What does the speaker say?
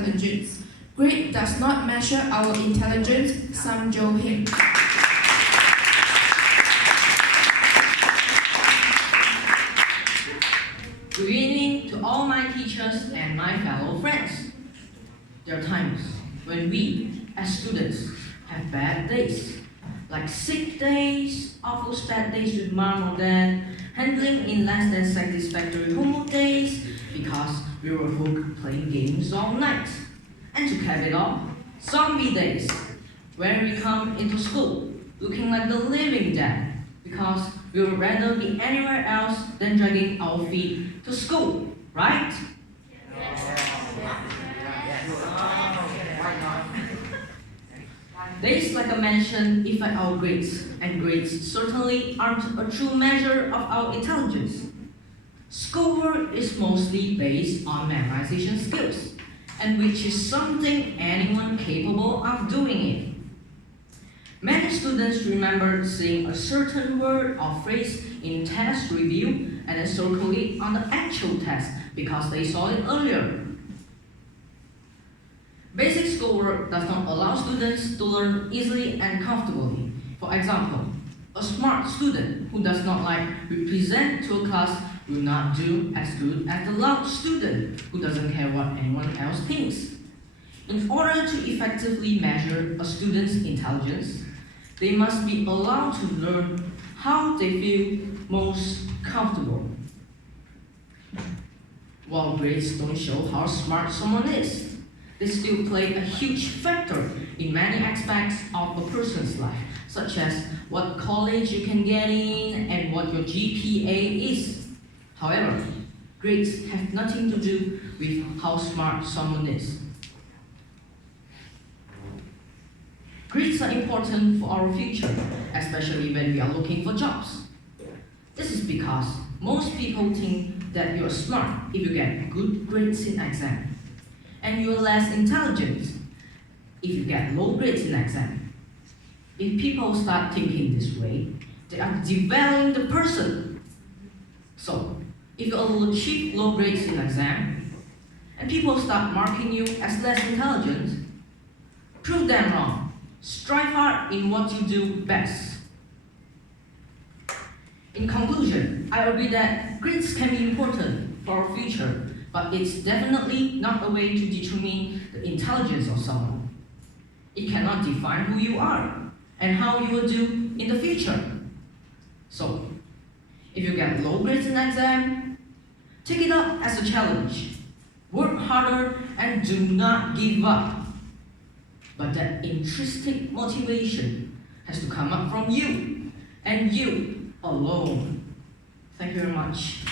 intelligence. Grade does not measure our intelligence. Heng. Good evening to all my teachers and my fellow friends. There are times when we, as students, have bad days, like sick days, awful sad days with mom or dad, handling in less than satisfactory homework days because we were hooked playing games all night. And to cap it off, zombie days, when we come into school looking like the living dead because we would rather be anywhere else than dragging our feet to school, right? Days like I mentioned affect our grades, and grades certainly aren't a true measure of our intelligence. Schoolwork is mostly based on memorization skills, and which is something anyone capable of doing it. Many students remember seeing a certain word or phrase in test review and then circle it on the actual test because they saw it earlier. Basic schoolwork does not allow students to learn easily and comfortably. For example, a smart student who does not like to present to a class will not do as good as the loud student who doesn't care what anyone else thinks. In order to effectively measure a student's intelligence, they must be allowed to learn how they feel most comfortable. While grades don't show how smart someone is, they still play a huge factor in many aspects of a person's life, such as what college you can get in and what your GPA is. However, grades have nothing to do with how smart someone is. Grades are important for our future, especially when we are looking for jobs. This is because most people think that you are smart if you get good grades in exam, and you are less intelligent if you get low grades in exam. If people start thinking this way, they are devaluing the person. So, if you achieve low grades in exam, and people start marking you as less intelligent, prove them wrong. Strive hard in what you do best. In conclusion, I agree that grades can be important for our future, but it's definitely not a way to determine the intelligence of someone. It cannot define who you are and how you will do in the future. So, if you get low grades in exam, take it up as a challenge. Work harder and do not give up. But that intrinsic motivation has to come up from you, and you alone. Thank you very much.